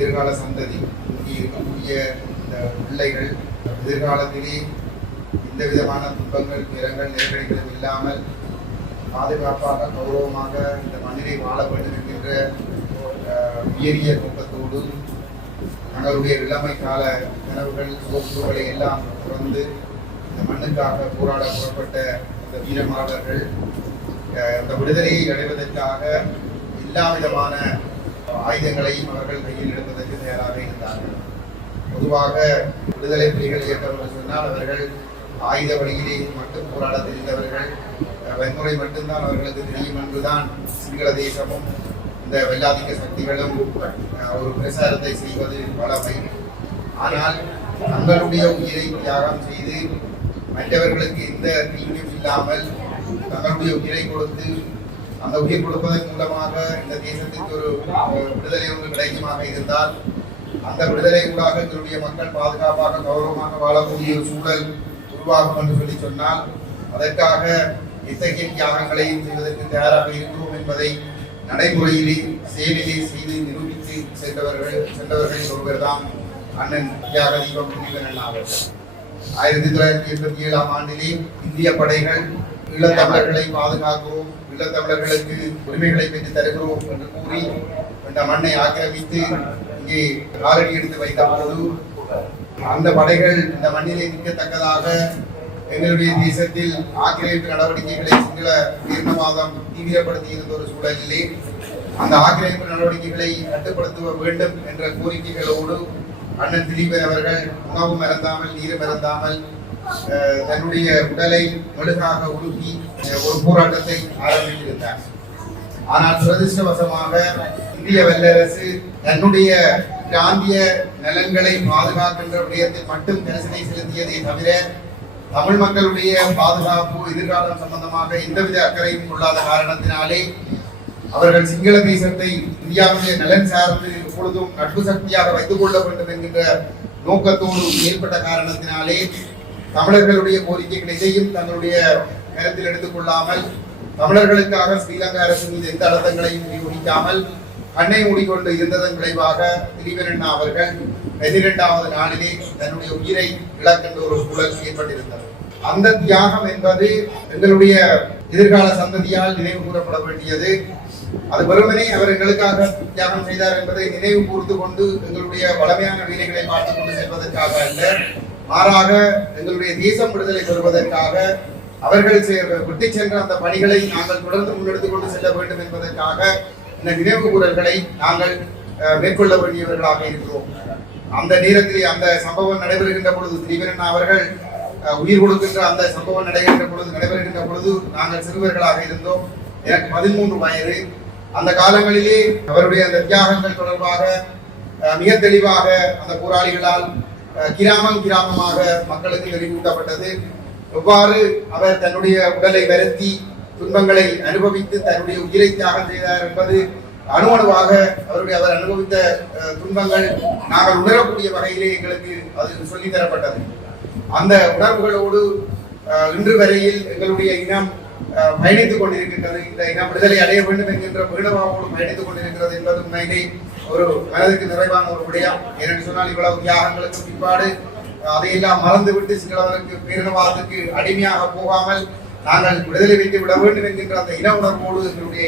எதிர்கால சந்ததி இங்கே இருக்கக்கூடிய இந்த பிள்ளைகள் எதிர்காலத்திலே எந்த விதமான துன்பங்கள், துயரங்கள், நெருக்கடிகளும் இல்லாமல் பாதுகாப்பாக கௌரவமாக இந்த மண்ணிலே வாழ வேண்டும் என்கின்ற உயரிய நோக்கத்தோடு தங்களுடைய இளமை கால கனவுகள், சோப்புகளை எல்லாம் துறந்து இந்த மண்ணுக்காக போராட புறப்பட்ட இந்த வீரமாதர்கள் இந்த விடுதலையை அடைவதற்காக எல்லா விதமான ஆயுதங்களையும் அவர்கள் கையில் எடுப்பதற்கு தயாராக இருந்தார்கள். பொதுவாக விடுதலை புலிகள் இயக்கம் என்று சொன்னால் அவர்கள் ஆயுத வழியிலே மட்டும் போராட தெரிந்தவர்கள், வன்முறை மட்டும்தான் அவர்களுக்கு தெரியும் என்றுதான் சிங்கள தேசமும் இந்த வெள்ளாதிக்க சக்திகளும் ஒரு பிரசாரத்தை செய்வது வளமை. ஆனால் தங்களுடைய உயிரை தியாகம் செய்து மற்றவர்களுக்கு எந்த தீங்கும் இல்லாமல் தங்களுடைய உயிரை கொடுத்து அந்த உயிர் கொடுப்பதன் மூலமாக இந்த தேசத்திற்கு ஒரு விடுதலை ஒன்று கிடைக்குமாக இருந்தால் அந்த விடுதலை ஊடாக எங்களுடைய மக்கள் பாதுகாப்பாக கௌரவமாக வாழக்கூடிய ஒரு சூழல் உருவாகும் என்று சொல்லி சொன்னால் அதற்காக இத்தகைய தியாகங்களையும் செய்வதற்கு தயாராக இருக்கிறோம் என்பதை நடைமுறையிலே செயலிலே செய்து நிரூபித்து சென்றவர்களில் ஒருவர் தான் அண்ணன் தியாக தீபம் முனிவன் அவர்கள். 1987 ஆண்டிலே இந்திய படைகள் ஈழத்தமிழர்களை பாதுகாக்கிறோம், ஈழத்தமிழர்களுக்கு உரிமைகளை பெற்று தருகிறோம் என்று கூறி இந்த மண்ணை ஆக்கிரமித்து இங்கே காலடி எடுத்து வைத்த போது அந்த படைகள் இந்த மண்ணிலே நிற்கத்தக்கதாக எங்களுடைய தேசத்தில் ஆக்கிரமிப்பு நடவடிக்கைகளை சிங்கள வீரவாதம் தீவிரப்படுத்தி இருந்த ஒரு சூழலிலே அந்த ஆக்கிரமிப்பு நடவடிக்கைகளை கட்டுப்படுத்த வேண்டும் என்ற கோரிக்கைகளோடு அண்ணன் திலீபன் அவர்கள் உணவும் இறந்தாமல் நீரும் இறந்தாமல் தன்னுடைய உடலை மெழுகாக உருக்கி ஒரு போராட்டத்தை ஆரம்பித்திருந்தார். ஆனால் துரதிருஷ்டவசமாக இந்திய வல்லரசு தன்னுடைய பிராந்திய நலன்களை பாதுகாக்கின்ற விடயத்தில் மட்டும் கரிசனை செலுத்தியதை தவிர தமிழ் மக்களுடைய பாதுகாப்பு எதிர்காலம் சம்பந்தமாக எந்தவித அக்கறையும் கொள்ளாத காரணத்தினாலே அவர்கள் சிங்கள தேசத்தை இந்தியாவுடைய நலன் சார்ந்து எப்பொழுதும் நட்பு சக்தியாக வைத்துக் கொள்ள வேண்டும் என்கின்ற நோக்கத்தோடு ஏற்பட்ட காரணத்தினாலே தமிழர்களுடைய கோரிக்கைகள் எதையும் தங்களுடைய கருத்தில் எடுத்துக் கொள்ளாமல் தமிழர்களுக்காக ஸ்ரீலங்கா அரசு மீது எந்த அழுத்தங்களையும் விநியோகிக்காமல் கண்ணை மூடிக்கொண்டு இருந்ததன் விளைவாக திலீபன் அவர்கள் 12வது நாளிலே தன்னுடைய உயிரை இழக்கின்ற ஒரு சூழல் ஏற்பட்டிருந்தது. அந்த தியாகம் என்பது எங்களுடைய எதிர்கால சந்ததியால் நினைவு கூறப்பட வேண்டியது. அது வெறுமனே அவர் எங்களுக்காக தியாகம் செய்தார் என்பதை நினைவு கூர்ந்து கொண்டு எங்களுடைய வளமையான வீரர்களை பார்த்துக் கொண்டு செல்வதற்காக அல்ல, மாறாக எங்களுடைய தேசம் விடுதலை பெறுவதற்காக அவர்கள் விட்டு சென்ற அந்த பணிகளை நாங்கள் தொடர்ந்து முன்னெடுத்துக் கொண்டு செல்ல வேண்டும் என்பதற்காக இந்த நினைவு கூறல்களை நாங்கள் மேற்கொள்ள வேண்டியவர்களாக இருக்கிறோம். அந்த நேரத்திலே அந்த சம்பவம் நடைபெறுகின்ற பொழுது திலீபன் அவர்கள் உயிர் கொடுக்கின்ற அந்த சம்பவம் நடைபெறுகின்ற பொழுது நாங்கள் சிறுவர்களாக இருந்தோம். எனக்கு 13 வயது. அந்த காலங்களிலே அவருடைய அந்த தியாகங்கள் தொடர்பாக மிக தெளிவாக அந்த போராளிகளால் கிராமமாக மக்களுக்கு நினைவூட்டப்பட்டது. எவ்வாறு அவர் தன்னுடைய உடலை வருத்தி துன்பங்களை அனுபவித்து தன்னுடைய உயிரை தியாகம் செய்தார் என்பது அணுவாக அவர் அனுபவித்த துன்பங்கள் நாங்கள் உணரக்கூடிய வகையிலே எங்களுக்கு அது சொல்லித்தரப்பட்டது. அந்த உணர்வுகளோடு இன்று வரையில் எங்களுடைய இனம் பயணித்துக் கொண்டிருக்கின்றது. இந்த இனம் விடுதலை அடைய வேண்டும் என்கின்ற வீணவாவோடு பயணித்துக் கொண்டிருக்கிறது என்பது உண்மையிலே ஒரு மனதுக்கு நிறைவான ஒரு விடயம். ஏனென்று சொன்னால் இவ்வளவு தியாகங்களுக்கு பிற்பாடு அதையெல்லாம் மறந்துவிட்டு சிங்களவருக்கு பேரினவாதத்துக்கு அடிமையாக போகாமல் நாங்கள் விடுதலை வைத்து விட வேண்டும் என்கின்ற அந்த இன உணர்வோடு எங்களுடைய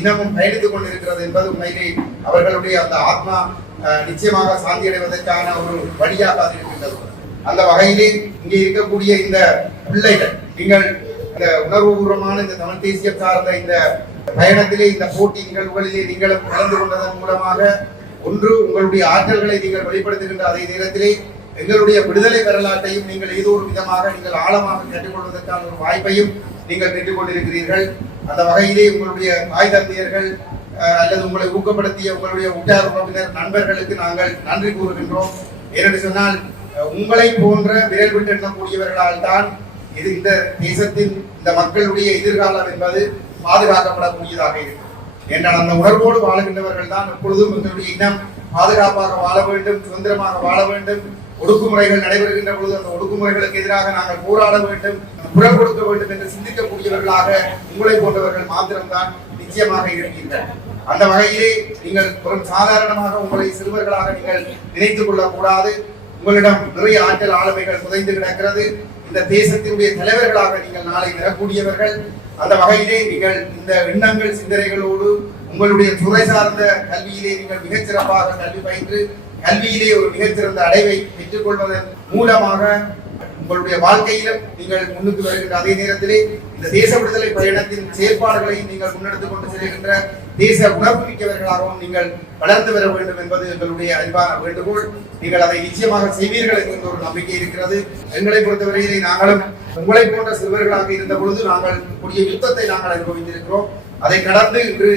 இனமும் பயணித்துக் கொண்டிருக்கிறது என்பது உண்மையிலே அவர்களுடைய அந்த ஆத்மா நிச்சயமாக சாந்தி அடைவதற்கான ஒரு வழியாக அது இருக்கின்றது. அந்த வகையிலே இங்கே இருக்கக்கூடிய இந்த பிள்ளைகள் நீங்கள் இந்த உணர்வுபூர்வமான இந்த தமிழ் தேசியம் சார்ந்த இந்த பயணத்திலே இந்த போட்டி நிகழ்வுகளிலே நீங்களும் கலந்து கொண்டதன் மூலமாக ஒன்று உங்களுடைய ஆற்றல்களை நீங்கள் வெளிப்படுத்துகின்ற அதே நேரத்திலே எங்களுடைய விடுதலை வரலாற்றையும் நீங்கள் ஏதோ ஒரு விதமாக நீங்கள் ஆழமாக கற்றுக்கொள்வதற்கான ஒரு வாய்ப்பையும் நீங்கள் பெற்றுக் கொண்டிருக்கிறீர்கள். அந்த வகையிலே உங்களுடைய தாய் தந்தையர்கள் அல்லது உங்களை ஊக்கப்படுத்திய உங்களுடைய உற்றார் உறவினர் நண்பர்களுக்கு நாங்கள் நன்றி கூறுகின்றோம். ஏனென்று சொன்னால் உங்களை போன்ற விரல் விட்டு எண்ணக்கூடியவர்களால் தான் இது இந்த தேசத்தின் இந்த மக்களுடைய எதிர்காலம் என்பது பாதுகாக்கப்படக்கூடியதாக இருக்கும். என்றால் அந்த உணர்வோடு வாழுகின்றவர்கள் தான் எப்பொழுதும் எங்களுடைய இனம் பாதுகாப்பாக வாழ வேண்டும், சுதந்திரமாக வாழ வேண்டும். ஒடுக்குமுறைகள் நடைபெறுகின்ற பொழுது அந்த ஒடுக்குமுறைகளுக்கு எதிராக நாங்கள் போராட வேண்டும், குரல் கொடுக்க வேண்டும் என்று சிந்திக்கக்கூடியவர்களாக உங்களை போன்றவர்கள் மாத்திரம்தான் நிச்சயமாக இருக்கிறார்கள். அந்த வகையிலே நீங்கள் ஒரு சாதாரணமாக உங்களை சிறுவர்களாக நீங்கள் நினைத்துக் கொள்ளக்கூடாது. உங்களிடம் நிறைய ஆற்றல் ஆளுமைகள் புதைந்து கிடக்கிறது. இந்த தேசத்தினுடைய தலைவர்களாக நீங்கள் நாளை வரக்கூடியவர்கள். அந்த வகையிலே நீங்கள் இந்த எண்ணங்கள் சிந்தனைகளோடு உங்களுடைய துறை சார்ந்த கல்வியிலே நீங்கள் மிகச்சிறப்பாக கல்வி பயின்று கல்வியிலே ஒரு மிகச்சிறந்த அடைவை பெற்றுக் கொள்வதன் மூலமாக உங்களுடைய வாழ்க்கையிலும் நீங்கள் முன்னுக்கு வருகின்ற அதே நேரத்திலே இந்த தேச விடுதலை பயணத்தின் செயற்பாடுகளையும் நீங்கள் முன்னெடுத்துக் கொண்டு செல்கின்ற தேச உணர்வு மிக்கவர்களாகவும் நீங்கள் வளர்ந்து வர வேண்டும் என்பது எங்களுடைய அன்பான வேண்டுகோள். நீங்கள் அதை நிச்சயமாக செய்வீர்கள் என்கின்ற ஒரு நம்பிக்கை இருக்கிறது. எங்களை பொறுத்தவரையிலே நாங்களும் உங்களை போன்ற சிறுவர்களாக இருந்த பொழுது நாங்கள் கூடிய யுத்தத்தை நாங்கள் அனுபவித்திருக்கிறோம். அதை கடந்து இன்று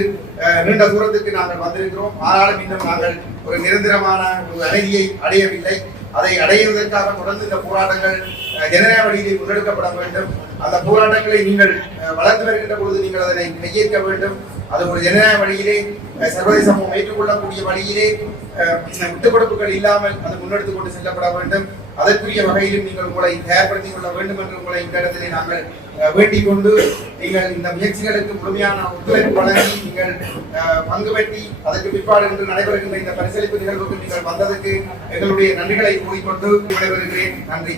நீண்ட தூரத்துக்கு நாங்கள் வந்திருக்கிறோம். ஆனாலும் இன்னும் நாங்கள் ஒரு நிரந்தரமான ஒரு அமைதியை அடையவில்லை. அதை அடைவதற்காக தொடர்ந்து இந்த போராட்டங்கள் ஜனநாயக வழியிலே முன்னெடுக்கப்பட வேண்டும். அந்த போராட்டங்களை நீங்கள் வளர்ந்து வருகின்ற பொழுது நீங்கள் அதனை கையேற்க வேண்டும். அது ஒரு ஜனநாயக வழியிலே சர்வதேச சமூகம் ஏற்றுக்கொள்ளக்கூடிய வழியிலே விட்டுக் கொடுப்புகள் இல்லாமல் அது முன்னெடுத்துக் கொண்டு செல்லப்பட வேண்டும். அதற்குரிய வகையிலும் நீங்கள் உங்களை தயார்படுத்திக் கொள்ள வேண்டும் என்று உங்களை இந்த இடத்திலே நாங்கள் வேண்டிக் கொண்டு நீங்கள் இந்த முயற்சிகளுக்கு முழுமையான ஒத்துழைப்பு வழங்கி நீங்கள் பங்கு பெற்றி அதற்கு பிற்பாடு என்று நடைபெறுகின்ற இந்த பரிசளிப்பு நிகழ்வுக்கு நீங்கள் வந்ததற்கு எங்களுடைய நன்றிகளை கூறிக்கொண்டு விடைபெறுகிறேன். நன்றி.